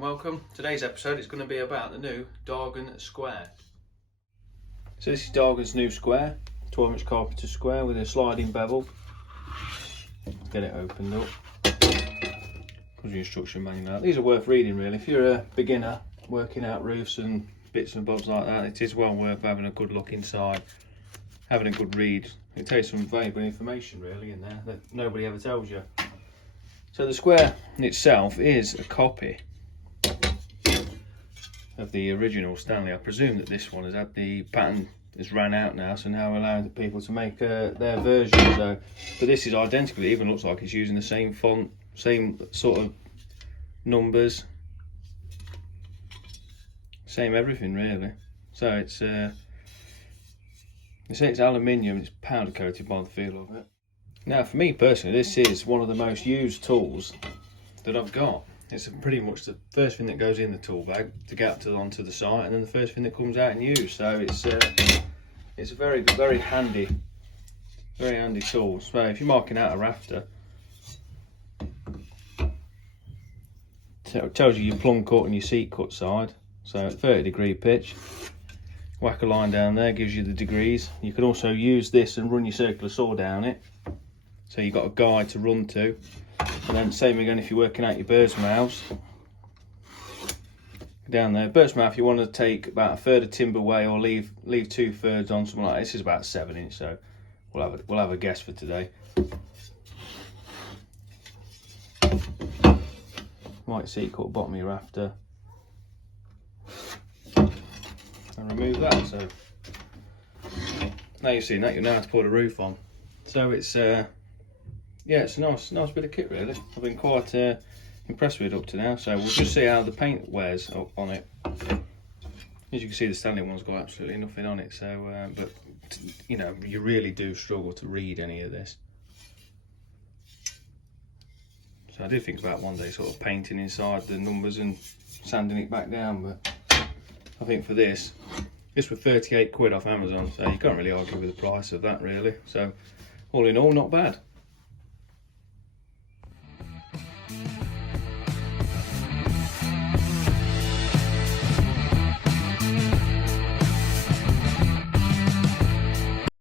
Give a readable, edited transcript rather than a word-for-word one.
and welcome. Today's episode is going to be about the new Dargan square. So this is Dargan's new square, 12-inch carpenter square with a sliding bevel. Get it opened up. Comes the instruction manual. These are worth reading really. If you're a beginner working out roofs and bits and bobs like that, it is well worth having a good look inside, having a good read. It takes some valuable information really in there that nobody ever tells you. So the square in itself is a copy of the original Stanley. I presume that this one has had the pattern has ran out now, so now allowing the people to make their version. So, but this is identical. It even looks like it's using the same font, same sort of numbers, same everything really. So it's they say it's aluminium. It's powder coated by the feel of it. Now, for me personally, this is one of the most used tools that I've got. It's pretty much the first thing that goes in the tool bag to get onto the site, and then the first thing that comes out in use. So it's a very handy tool. So if you're marking out a rafter, it tells you your plumb cut and your seat cut side. So at 30-degree pitch, whack a line down there, gives you the degrees. You can also use this and run your circular saw down it. So you've got a guide to run to. And then same again if you're working out your bird's mouths. Down there, bird's mouth, you want to take about a third of timber away or leave 2/3 on, something like that. This is about 7-inch, so we'll have a guess for today. White seat cut bottom of your rafter. And remove that. So now you've seen that, you know how to put a roof on. So it's yeah, it's a nice bit of kit really. I've been quite impressed with it up to now. So we'll just see how the paint wears on it. As you can see, the Stanley one's got absolutely nothing on it. So, but you know, you really do struggle to read any of this. So I did think about one day sort of painting inside the numbers and sanding it back down, but I think for this was 38 quid off Amazon. So you can't really argue with the price of that really. So all in all, not bad.